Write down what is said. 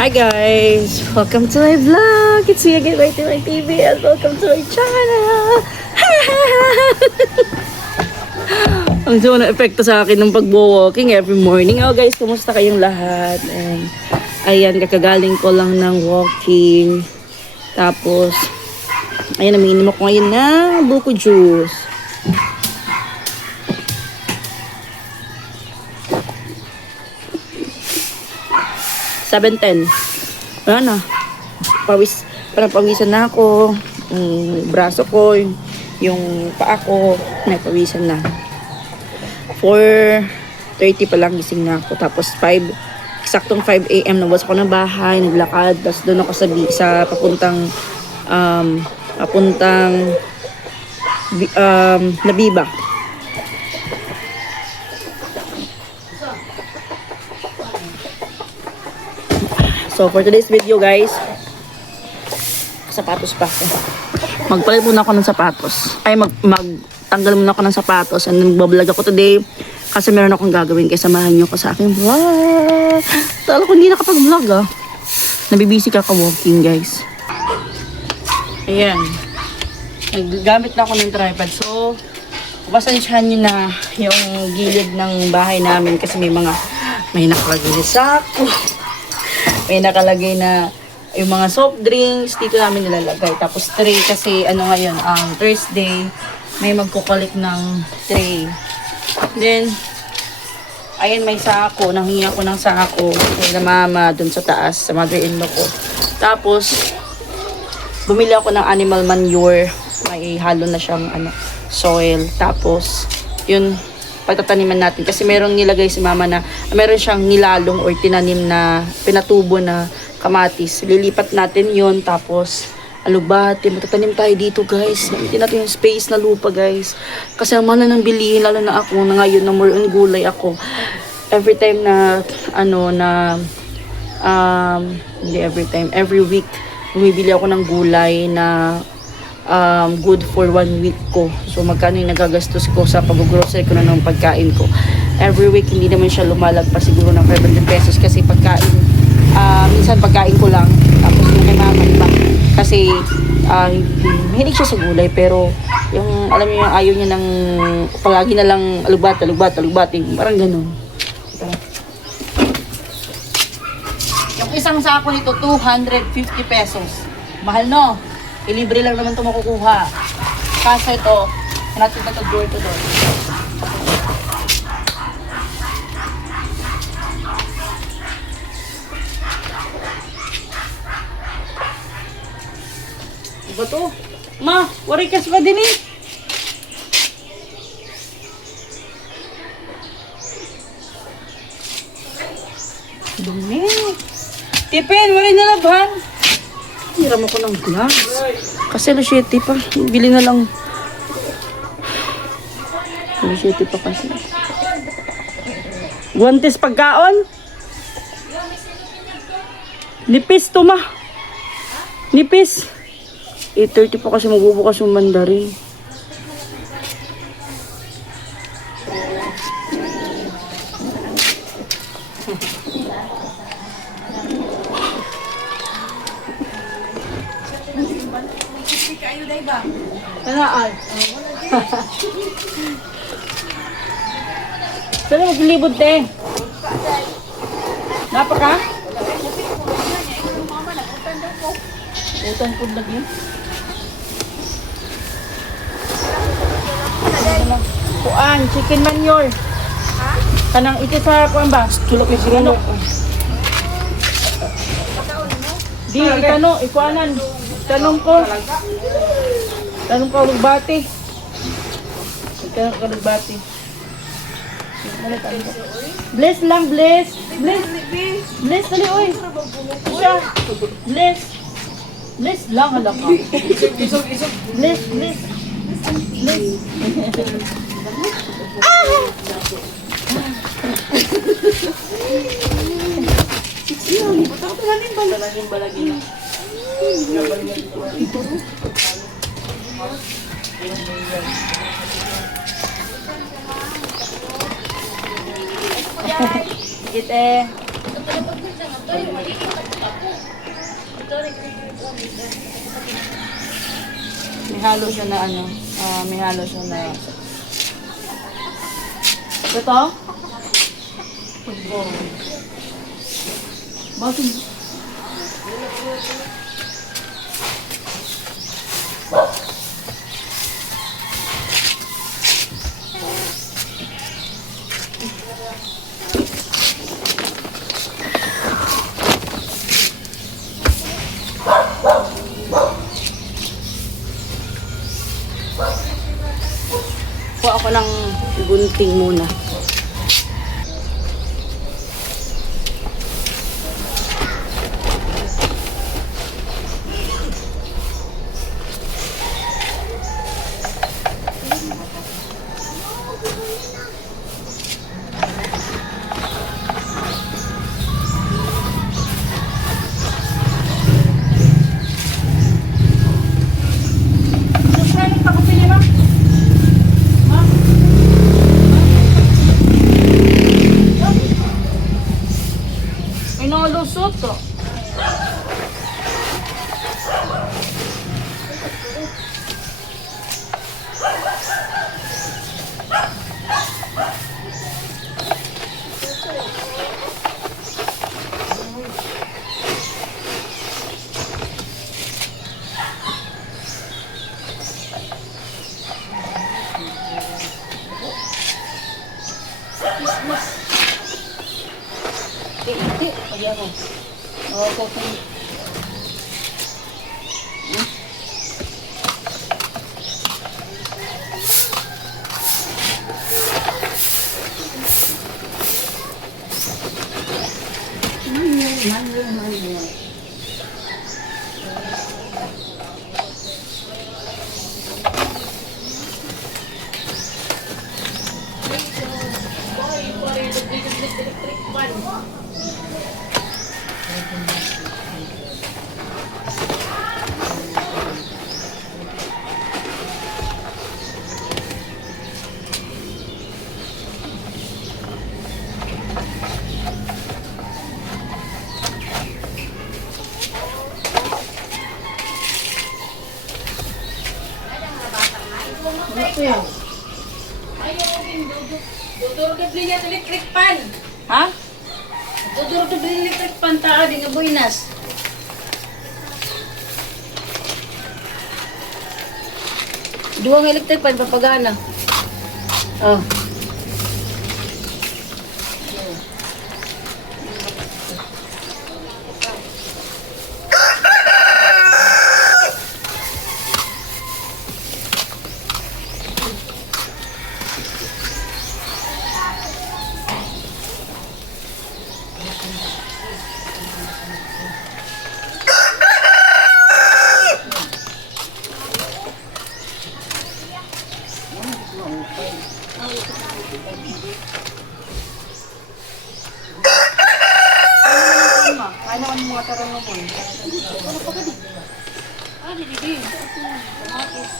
Hi guys! Welcome to my vlog! It's me again, right my TV, and welcome to my channel! Ang so na epekto sa akin ng pagbo-walking every morning. Oh guys, kumusta kayong lahat? And ayan, kakagaling ko lang ng walking. Tapos, ayan, namiinom ako ngayon ng buko juice. $7.10. Wala na. Parang pawisan na ako. Yung braso ko, yung paa ko, pawisan na. 4:30 pa lang gising na ako. Tapos eksaktong 5 a.m. nabas ako ng bahay, naglakad. Tapos doon ako sa papuntang Nabiba. So for today's video guys, sapatos pa ako. Magpalit muna ako ng sapatos. Ay magtanggal muna ako ng sapatos and nagbablog ako today kasi meron akong gagawin kaya samahan niyo ko sa aking vlog. Tala ko hindi nakapag-vlog ah. Nabibisi ka walking guys. Ayan. Naggamit na ako ng tripod. So pasensyahan niyo na yung gilid ng bahay namin kasi may nakalagay na sako. May nakalagay na yung mga soft drinks, dito namin nilalagay. Tapos tray kasi ngayon, Thursday, may magkukulik ng tray. Then, ayan may sako, nanghingi ako ng sako kay na mama dun sa taas, sa mother-in-law ko. Tapos, bumili ako ng animal manure, may halo na siyang soil. Tapos, yun, pagtataniman natin kasi merong nilagay si mama na meron siyang nilalong or tinanim na pinatubo na kamatis. Lilipat natin yon tapos alubate, matatanim tayo dito guys. Namitin natin yung space na lupa guys kasi ang mahal na ng bilihin, lalo na ako na ngayon na more on gulay ako. Every time na hindi every time, every week bumibili ako ng gulay na good for 1 week ko. So magkano yung nagagastos ko sa pag-grocery ko na ng pagkain ko. Every week hindi naman siya lumalagpas siguro ng 500 pesos kasi pagkain, minsan pagkain ko lang. Tapos yung kay mama iba. Kasi mahilig siya sa gulay pero yung alam niyo yung ayaw niya ng palagi na lang alugbate, parang ganun. Yung isang sako nito 250 pesos. Mahal no? Libre lang naman ito makukuha. Kaso ito, natin na door to door. Diba to? Ma, warikas pa din eh. Dumi. Tipin, wari nalabhan. Hiram ako ng glass. Kasi Luciete pa. Bili na lang. Luciete pa kasi. Guantes pagkaon? Nipis to ma. Nipis. 8:30 pa kasi magbubukas yung mandarin. Kanaan. Saan maglibod te? Napaka? Utang po lagi. Kuan, chicken manure. Ha? Kanang iti sa kuan ba? Tulok yung sirano. Di, ikuanan. Tanong ko lugbati. Tanong ko lugbati. Bless lang, bless. Bless dali, oy. Bless lang, halak ka. Bless. Balagin. Ite. May halo siya na ano, may halo siya na... Ito? Football. Bakit? Kuha ako ng gunting muna. Lusot to. Hindi. Ayan mo. Okay. Ito yan. Dudurog ka din yung electric pan. Ha? Dudurog ka din yung electric pan. Tao din nga buinas. Duwang electric pan papagana. Oh. Kaya naman yung mga tarong mo po. Ano pa ka di? Ah, di. Tomatis.